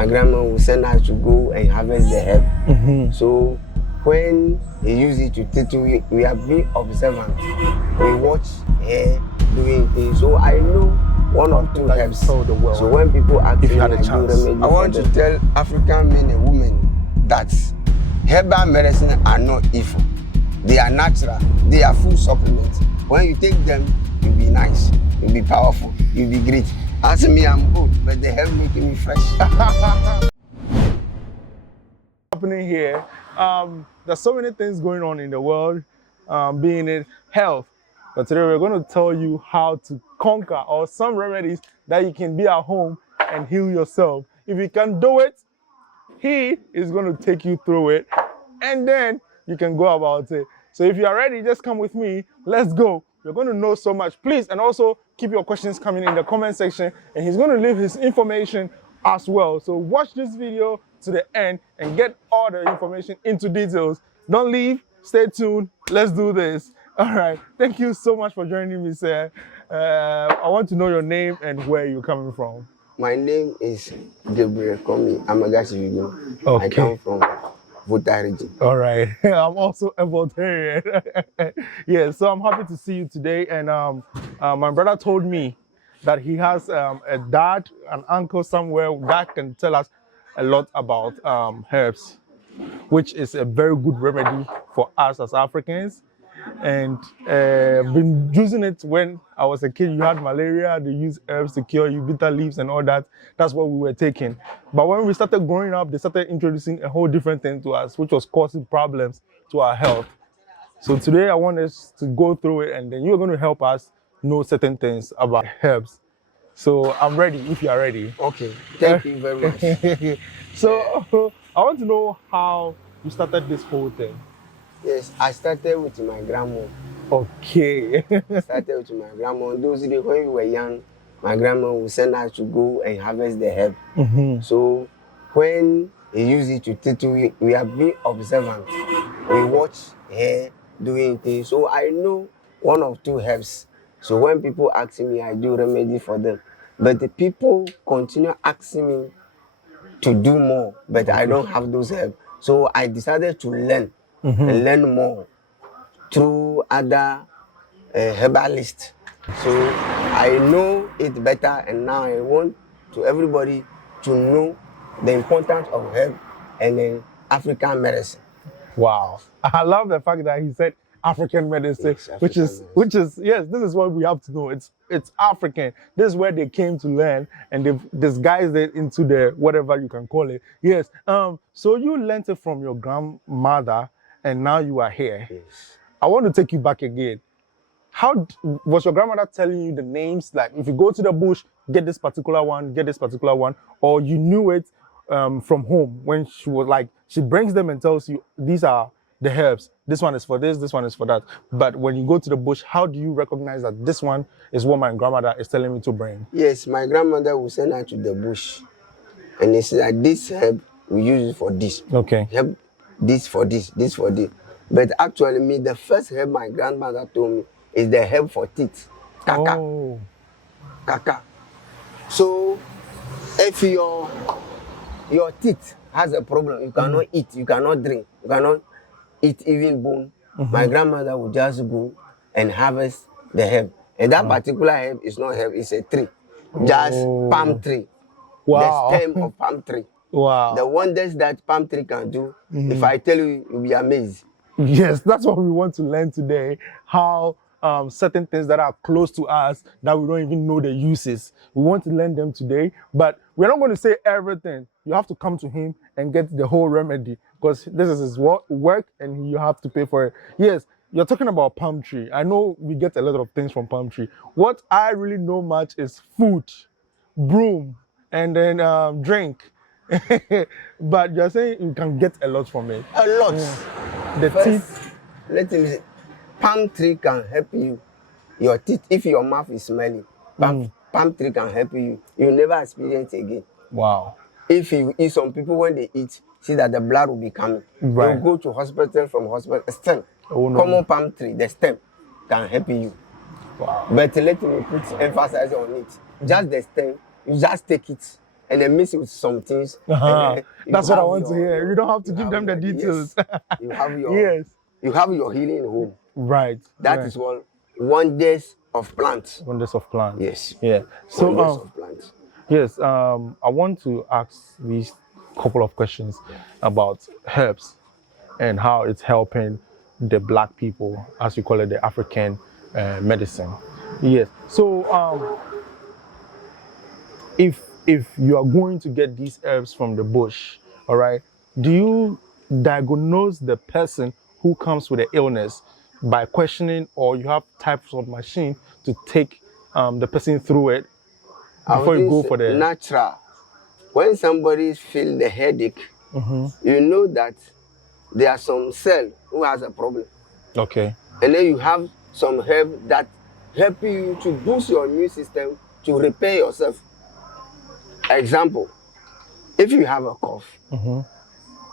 my grandma will send us to go and harvest the herb. So when he use it to teach you, we have been observant. We watch her doing things. So I know one or two herbs. So when people ask me, I do remedy. I want to tell African men and women that herbal medicine are not evil. They are natural. They are full supplements. When you take them, you'll be nice. You'll be powerful. You'll be great. As me, I'm old, but the herb making me fresh. Happening here. There's so many things going on in the world, being it health. But today we're going to tell you how to conquer or some remedies that you can be at home and heal yourself. If you can do it, he is going to take you through it, and then you can go about it. So if you are ready, just come with me. Let's go. You're going to know so much. Please, and also keep your questions coming in the comment section, and he's going to leave his information as well. So watch this video to the end and get all the information into details. Don't leave. Stay tuned. Let's do this. All right. Thank you so much for joining me, sir. I want to know your name and where you're coming from. My name is Gabriel Komi. I'm a Viglo. Okay. I come from Volta region. All right. I'm also a Voltarian. Yeah, so I'm happy to see you today. And my brother told me that he has a dad, an uncle somewhere that can tell us a lot about herbs, which is a very good remedy for us as Africans. And been using it when I was a kid. You had malaria, they use herbs to cure you, bitter leaves and all that. That's what we were taking. But when we started growing up, they started introducing a whole different thing to us, which was causing problems to our health. So today I want us to go through it, and then you're going to help us know certain things about herbs. So I'm ready if you are ready. Okay, thank you very much. So I want to know how you started this whole thing. Yes, I started with my grandma. Okay. Started with my grandma. Those days when we were young, my grandma would send us to go and harvest the herb. So when he use it to teach you, we have been observant. We watch her doing things. So I know one or two herbs. So when people ask me, I do remedy for them. But the people continue asking me to do more, but I don't have those herbs. So I decided to learn. And learn more through other herbalists. So I know it better, and now I want to everybody to know the importance of herb and then African medicine. Wow, I love the fact that he said African medicine, yes, which is yes, this is what we have to know. It's African. This is where they came to learn, and they've disguised it into the whatever you can call it. Yes. So you learned it from your grandmother, and now you are here. Yes. I want to take you back again. How was your grandmother telling you the names? Like, if you go to the bush, get this particular one, or you knew it from home when she was like, she brings them and tells you, these are the herbs. This one is for this one is for that. But when you go to the bush, how do you recognize that this one is what my grandmother is telling me to bring? Yes, my grandmother will send her to the bush, and they say that this herb, we use it for this. Okay. Herb, this for this, this for this. But actually, the first herb my grandmother told me is the herb for teeth, kaka. Oh. Kaka. So, if your teeth has a problem, you cannot eat, you cannot drink, you cannot eat even bone. My grandmother would just go and harvest the herb. And that particular herb is not herb, it's a tree, just palm tree. Wow. The stem of palm tree. Wow. The wonders that palm tree can do, if I tell you, you'll be amazed. Yes, that's what we want to learn today. How certain things that are close to us that we don't even know the uses. We want to learn them today, but we're not going to say everything. You have to come to him and get the whole remedy, because this is his work and you have to pay for it. Yes, you're talking about palm tree. I know we get a lot of things from palm tree. What I really know much is food, broom, and then drink. But you're saying you can get a lot from it. A lot. The teeth. Let me say, palm tree can help you. Your teeth, if your mouth is smelly, palm tree can help you. You'll never experience again. Wow. If you eat, some people when they eat, see that the blood will be coming. Right. They'll go to hospital, from hospital, stem. Oh, no. Common palm tree, the stem can help you. Wow. But let me put emphasis on it. Just the stem, you just take it and then mix it with some things. That's what I want to hear. You don't have to give them the details. Yes. You have your Yes. You have your healing home. Right. That is what wonders of plants. Wonders of plants. Yes. Yeah. So Wonders of plants. yes, I want to ask these couple of questions about herbs and how it's helping the black people, as you call it, the African medicine. Yes. So if you are going to get these herbs from the bush, all right, do you diagnose the person who comes with the illness by questioning, or you have types of machine to take the person through it before you go for the natural? When somebody feels the headache, you know that there are some cell who has a problem. Okay. And then you have some herb that help you to boost your immune system to repair yourself. Example, if you have a cough,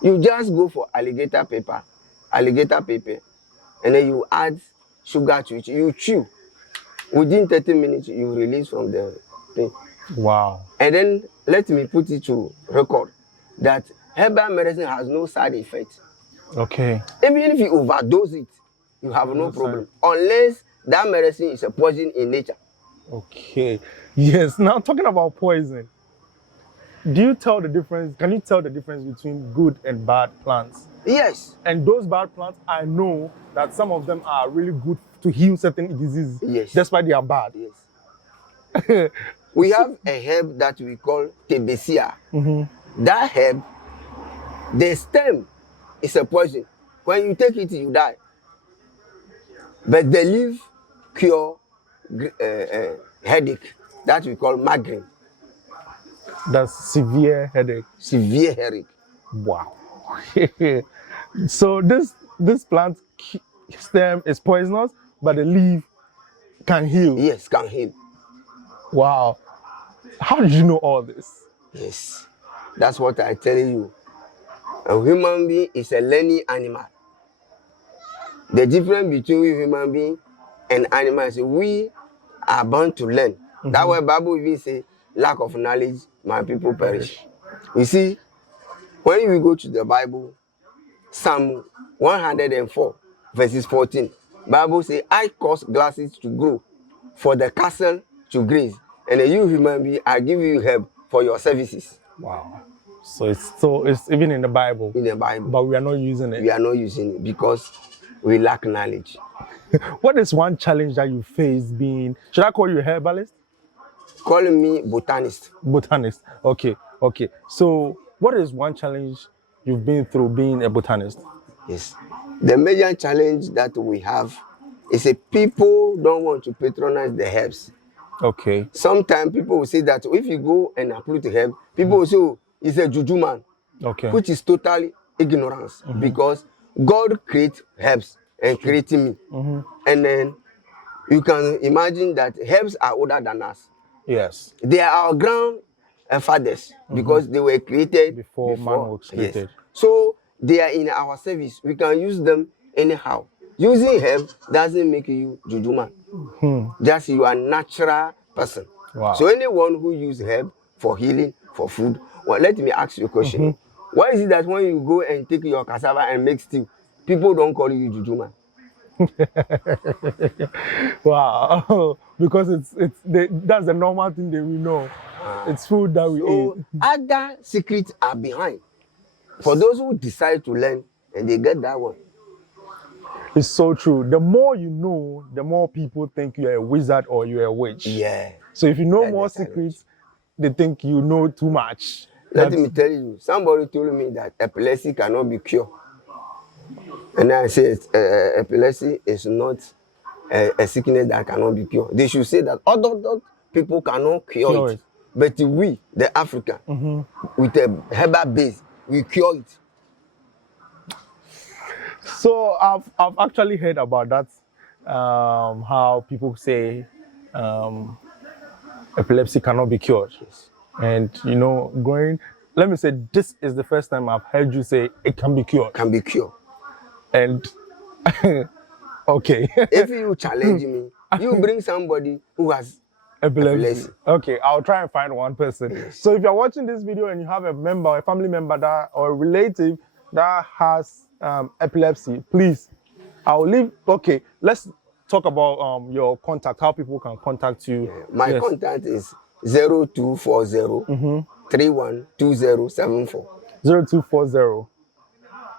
you just go for alligator pepper, and then you add sugar to it. You chew. Within 30 minutes, you release from the thing. Wow. And then let me put it to record that herbal medicine has no side effect. Okay. Even if you overdose it, you have no problem. Unless that medicine is a poison in nature. Okay. Yes. Now talking about poison, do you tell the difference? Can you tell the difference between good and bad plants? Yes. And those bad plants, I know that some of them are really good to heal certain diseases. Yes. That's why they are bad. Yes. We have a herb that we call tebesia. That herb, the stem is a poison. When you take it, you die. But the leaf cure headache that we call migraine. That's severe headache. Severe headache. Wow. So this plant stem is poisonous, but the leaf can heal. Yes, can heal. Wow. How did you know all this? Yes, that's what I tell you. A human being is a learning animal. The difference between human being and animals is we are born to learn. That's why Bible even say, lack of knowledge, my people perish. You see, when we go to the Bible, Psalm 104, verses 14, Bible say, I cause grasses to grow, for the cattle to graze, and you human being, I give you help for your services. Wow. So it's even in the Bible. In the Bible. But we are not using it. We are not using it because we lack knowledge. What is one challenge that you face being, should I call you a herbalist? Calling me botanist. Botanist. Okay. So what is one challenge you've been through being a botanist? Yes. The major challenge that we have is that people don't want to patronize the herbs. Okay. Sometimes people will say that if you go and uproot the herb, people will say, oh, he's a juju man. Okay. Which is totally ignorance because God created herbs and created me. And then you can imagine that herbs are older than us. Yes. They are our grandfathers because they were created before man was created. Yes. So they are in our service. We can use them anyhow. Using herb doesn't make you juju man. Just you are a natural person. Wow. So anyone who uses herb for healing, for food, well, let me ask you a question. Why is it that when you go and take your cassava and make stew, people don't call you juju man? Wow. Because that's the normal thing that we know. It's food that we eat. Other secrets are behind. For those who decide to learn and they get that one. It's so true. The more you know, the more people think you're a wizard or you're a witch. Yeah. So if you know more secrets, they think you know too much. Let me tell you, somebody told me that epilepsy cannot be cured. And I said, epilepsy is not a sickness that cannot be cured. They should say that other people cannot cure it. But we, the African, with a herbal base, we cure it. So I've actually heard about that, how people say epilepsy cannot be cured. Yes. And let me say, this is the first time I've heard you say it can be cured. Can be cured. And okay. If you challenge me, you bring somebody who has Epilepsy. Okay, I'll try and find one person. Yes. So if you're watching this video and you have a member, a family member that, or a relative that has epilepsy, please, I'll leave. Okay, let's talk about your contact, how people can contact you. Yeah. My contact is 0240 312074. 0240.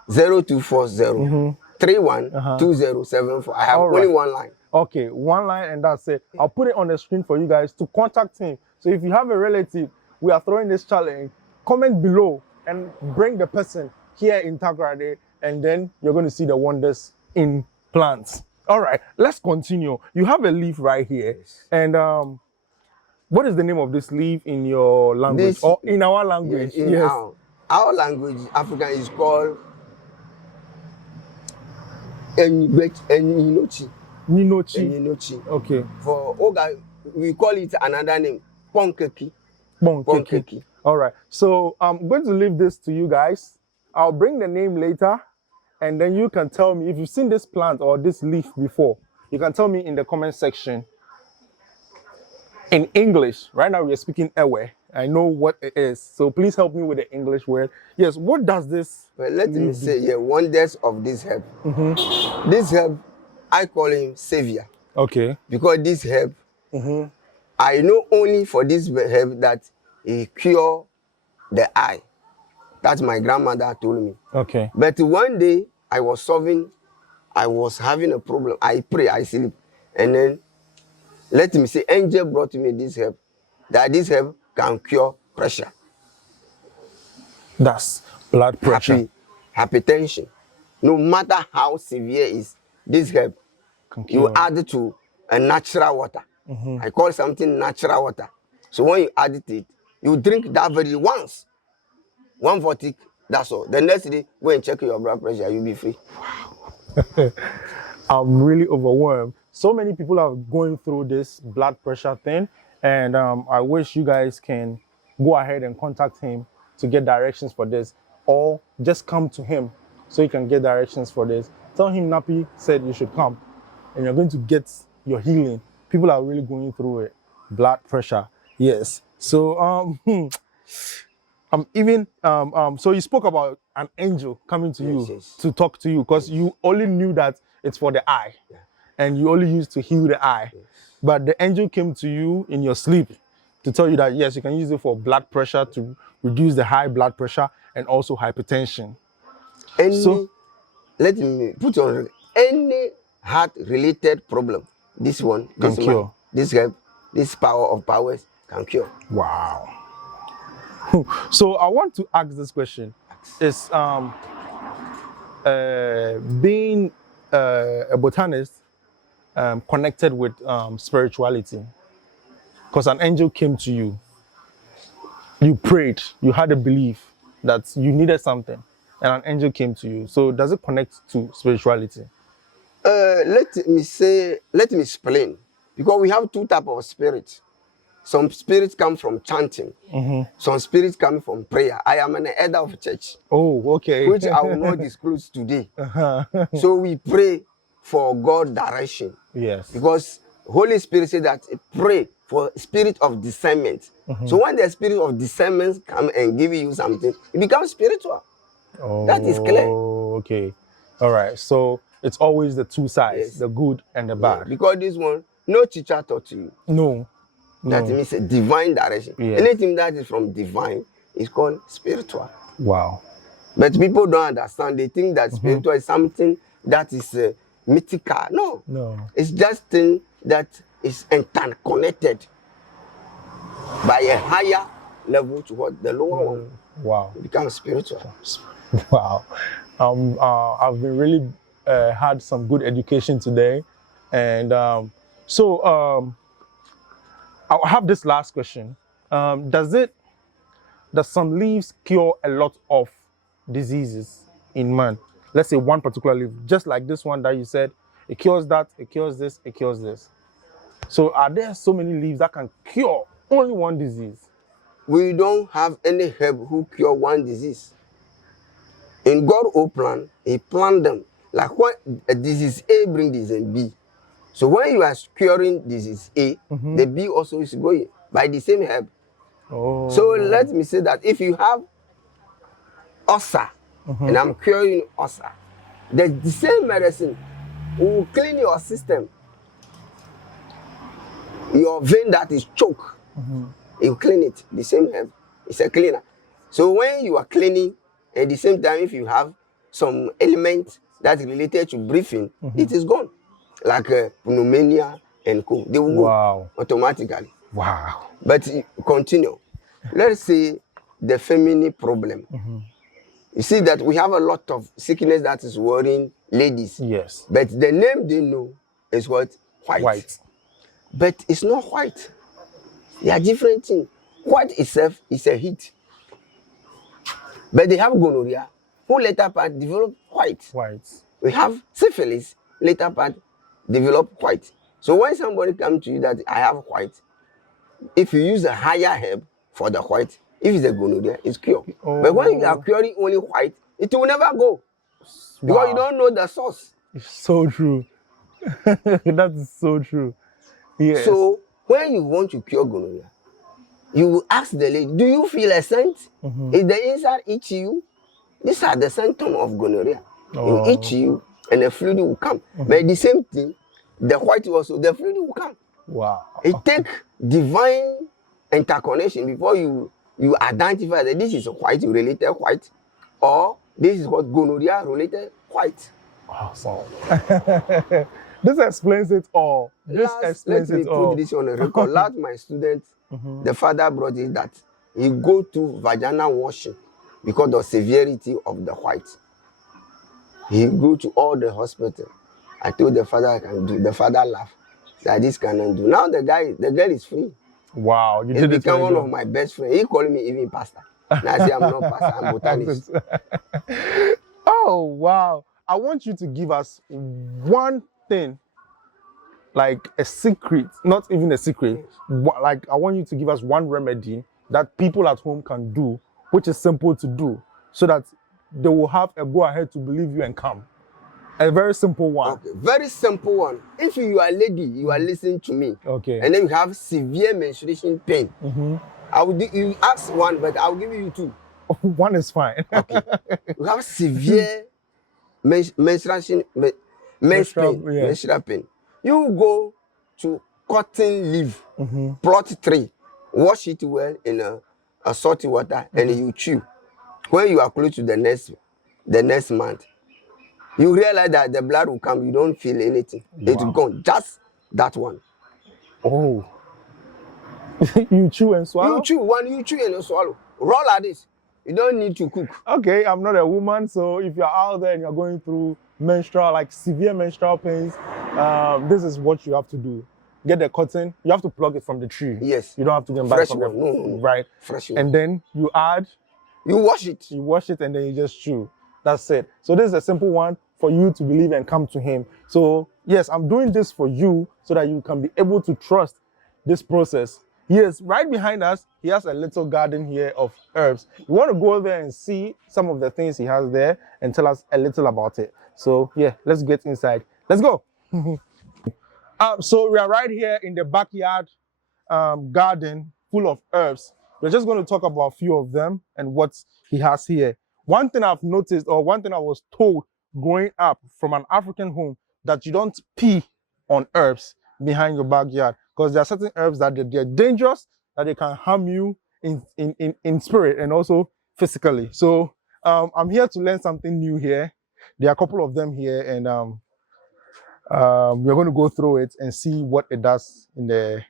0240 312074. I have only one line. Okay, one line and that's it. I'll put it on the screen for you guys to contact him. So if you have a relative, we are throwing this challenge, comment below and bring the person here in Takoradi, and then you're going to see the wonders in plants. All right, let's continue. You have a leaf right here. Yes. And what is the name of this leaf in your language or in our language? In our language, African, is called Ninochi. Ninochi. Okay. For Oga, we call it another name, Ponkeki. Ponkeki. All right. So I'm going to leave this to you guys. I'll bring the name later, and then you can tell me if you've seen this plant or this leaf before. You can tell me in the comment section in English. Right now we are speaking Ewe. I know what it is. So please help me with the English word. Yes, what does this? Well, let me say wonders of this herb. This herb, I call him savior. Okay. Because this herb, I know only for this herb that he cure the eye. That's my grandmother told me. Okay. But one day I was having a problem. I pray, I sleep. And then, let me say, angel brought me this herb. That this herb can cure pressure. That's blood pressure. Hypertension. No matter how severe it is, this herb, you add it to a natural water. I call something natural water. So when you add it, you drink that very once. 140, that's all. The next day, go and check your blood pressure, you'll be free. Wow. I'm really overwhelmed. So many people are going through this blood pressure thing, and I wish you guys can go ahead and contact him to get directions for this, or just come to him so you can get directions for this. Tell him Nappie said you should come, and you're going to get your healing. People are really going through it. Blood pressure, yes. So so you spoke about an angel coming to you to talk to you, because you only knew that it's for the eye, and you only used to heal the eye. But the angel came to you in your sleep to tell you that yes, you can use it for blood pressure, to reduce the high blood pressure and also hypertension. Let me put on any heart-related problem. This one can cure. This herb, this power of powers can cure. Wow. So I want to ask this question: is being a botanist connected with spirituality? Because an angel came to you, you prayed, you had a belief that you needed something, and an angel came to you. So does it connect to spirituality? Let me explain. Because we have two types of spirits. Some spirits come from chanting. Some spirits come from prayer. I am an elder of church. Oh, okay. Which I will not disclose today. So we pray for God direction. Yes. Because Holy Spirit said that pray for spirit of discernment. So when the spirit of discernment come and give you something, it becomes spiritual. Oh, that is clear. Okay. All right. So it's always the two sides, the good and the bad. Because this one, no teacher taught you. No. That means a divine direction. Anything that is from divine is called spiritual. Wow. But people don't understand. They think that spiritual is something that is mythical. No. No. It's just thing that is interconnected by a higher level to what the lower one. Wow. It becomes spiritual. Wow. I've been really had some good education today. And I'll have this last question. Does some leaves cure a lot of diseases in man? Let's say one particular leaf, just like this one that you said, it cures that, it cures this, it cures this. So are there so many leaves that can cure only one disease? We don't have any herb who cure one disease. In God's own plan, He planned them. Like what a disease A brings disease B. So when you are curing disease A, the B also is going by the same herb. Oh. So let me say that if you have ulcer, and I'm curing ulcer, the same medicine will clean your system. Your vein that is choked, you clean it. The same herb, it's a cleaner. So when you are cleaning, at the same time, if you have some element that's related to breathing, it is gone. Like pneumonia and co. They will go automatically. Wow. But continue. Let's say the feminine problem. You see that we have a lot of sickness that is worrying ladies. Yes. But the name they know is what? White. White. But it's not white. They are different things. White itself is a heat. But they have gonorrhea, who later part develop white. White. We have syphilis, later part develop white. So when somebody comes to you that I have white, if you use a higher herb for the white, if it's a gonorrhea, it's cured. Oh. But when you are curing only white, it will never go. Because you don't know the source. It's so true. That is so true. Yes. So when you want to cure gonorrhea, you will ask the lady, do you feel a scent? Is the inside itch you? These are the symptoms of gonorrhea. It will itch you and the fluid will come. But the same thing, the white also, the fluid will come. Wow. It takes divine interconnection before you identify that this is a white related white, or this is what gonorrhea related white. Awesome. This explains it all. This explains it all. Let me put this on a record. Last my student, the father brought it that he go to vaginal washing because of the severity of the white. He go to all the hospital. I told the father I can do. The father laughed that this cannot do. Now the girl is free. Wow, He became one of my best friends. He called me even pastor. Now I say I'm not pastor, I'm botanist. Oh wow. I want you to give us one thing, like a secret, not even a secret, like I want you to give us one remedy that people at home can do, which is simple to do, so that they will have a go ahead to believe you and come. A very simple one. Okay, very simple one. If you are a lady, you are listening to me. Okay. And then you have severe menstruation pain. I will you ask one, but I will give you two. One is fine. Okay. You have severe menstrual pain. You go to cotton leaf, plot 3, wash it well in a salty water, and you chew. When you are close to the next month, you realize that the blood will come. You don't feel anything. Wow. It's gone. Just that one. Oh. You chew and swallow? You chew and you swallow. Roll like this. You don't need to cook. Okay, I'm not a woman, so if you're out there and you're going through severe menstrual pains, this is what you have to do. Get the cotton. You have to pluck it from the tree. Yes. You don't have to get back from the right. Fresh and then you add. You wash it. You wash it and then you just chew. That's it. So this is a simple one for you to believe and come to him. So yes, I'm doing this for you so that you can be able to trust this process. Yes, right behind us, he has a little garden here of herbs. You want to go there and see some of the things he has there and tell us a little about it. So yeah, let's get inside. Let's go. So we are right here in the backyard garden full of herbs. We're just going to talk about a few of them and what he has here. One thing I've noticed, or one thing I was told growing up from an African home, that you don't pee on herbs behind your backyard, because there are certain herbs that they're dangerous, that they can harm you in spirit and also physically. So I'm here to learn something new here. There are a couple of them here, and we're going to go through it and see what it does in the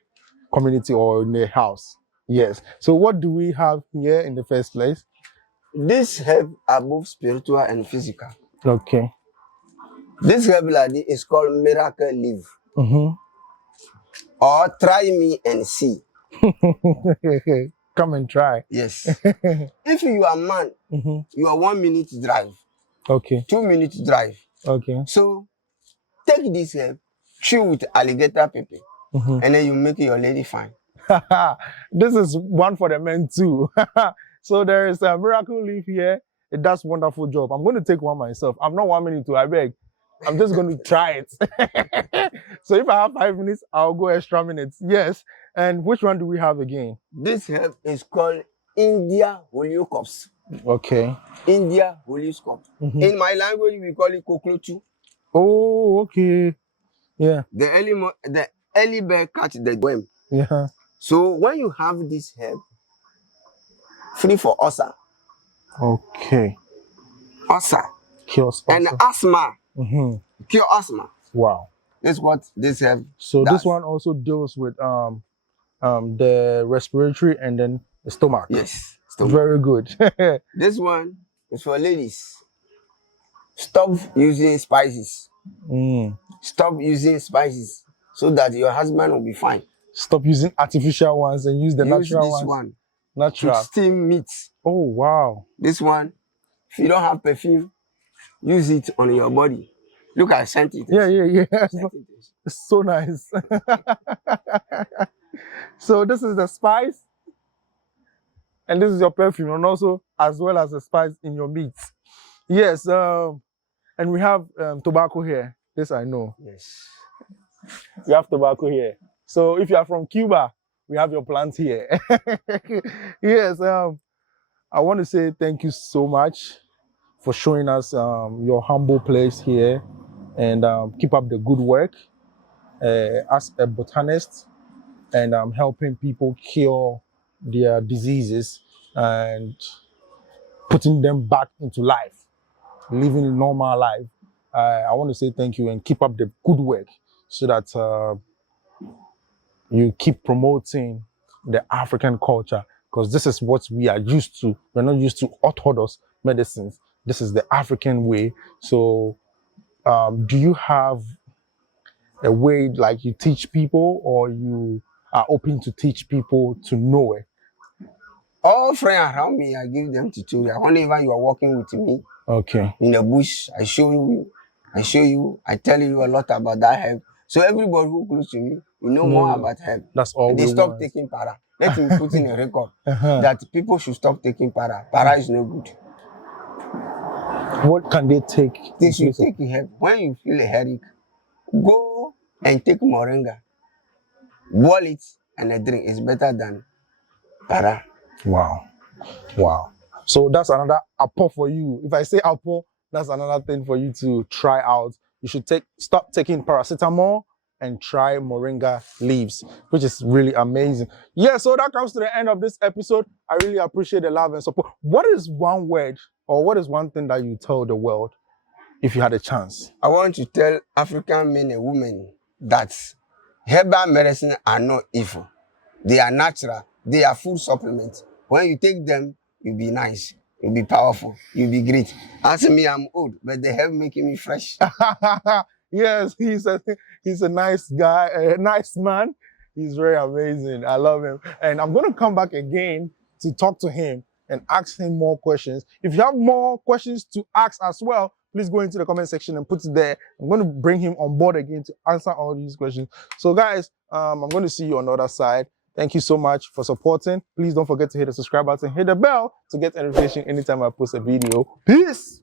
community or in the house. Yes. So what do we have here in the first place? This herb are both spiritual and physical. Okay. This herb is called miracle leaf. Or try me and see. Come and try. Yes. If you are a man, you are 1 minute drive. Okay. 2 minutes drive. Okay. So take this herb, chew with alligator pepper, and then you make your lady fine. This is one for the men too. So there is a miracle leaf here. It does wonderful job. I'm going to take one myself. I'm not 1 minute too, I beg. I'm just going to try it. So if I have 5 minutes, I'll go extra minutes. Yes. And which one do we have again? This herb is called India Holiocops. Okay. India Holiocops. In my language, we call it koklochu. Oh, okay. Yeah. The early bird catch the worm. Yeah. So when you have this herb, free for ulcer. Okay. Ulcer. Cures ulcer. And asthma. Cure asthma. Wow. That's what this herb So does. this one also deals with the respiratory and then the stomach. Yes. Stomach. Very good. This one is for ladies. Stop using spices. Stop using spices so that your husband will be fine. Stop using artificial ones and use the natural this ones. One. Natural. To steam meat. Oh, wow. This one, if you don't have perfume, use it on your body. Look, I sent it. Yeah. It's so nice. So this is the spice. And this is your perfume, and also as well as the spice in your meat. Yes, and we have tobacco here. This I know. Yes. We have tobacco here. So if you are from Cuba, we have your plants here. Yes, I want to say thank you so much for showing us your humble place here, and keep up the good work as a botanist, and helping people cure their diseases and putting them back into life, living a normal life. I want to say thank you and keep up the good work so that you keep promoting the African culture, because this is what we are used to. We're not used to orthodox medicines. This is the African way. So do you have a way like you teach people, or you are open to teach people to know it? All friends around me, I give them tutorial. Whenever you are working with me, okay, in the bush, I show you, I tell you a lot about that herb. So everybody who close to me, you know more about herb. That's all. They stop taking para. Let me put in a record that people should stop taking para. Para is no good. What can they take? They should take herb. When you feel a headache, go and take moringa. Boil it and a drink. It's better than para. Wow. So that's another apple for you. If I say apple, that's another thing for you to try out. You should stop taking paracetamol and try moringa leaves, which is really amazing. Yeah, so that comes to the end of this episode. I really appreciate the love and support. What is one word, or what is one thing that you tell the world if you had a chance? I want to tell African men and women that herbal medicine are not evil. They are natural. They are food supplements. When you take them, you'll be nice. You'll be powerful. You'll be great. As me, I'm old, but they have making me fresh. Yes, he's a nice guy, a nice man. He's very amazing. I love him. And I'm going to come back again to talk to him and ask him more questions. If you have more questions to ask as well, please go into the comment section and put it there. I'm going to bring him on board again to answer all these questions. So guys, I'm going to see you on the other side. Thank you so much for supporting. Please don't forget to hit the subscribe button, hit the bell to get a notification anytime I post a video. Peace!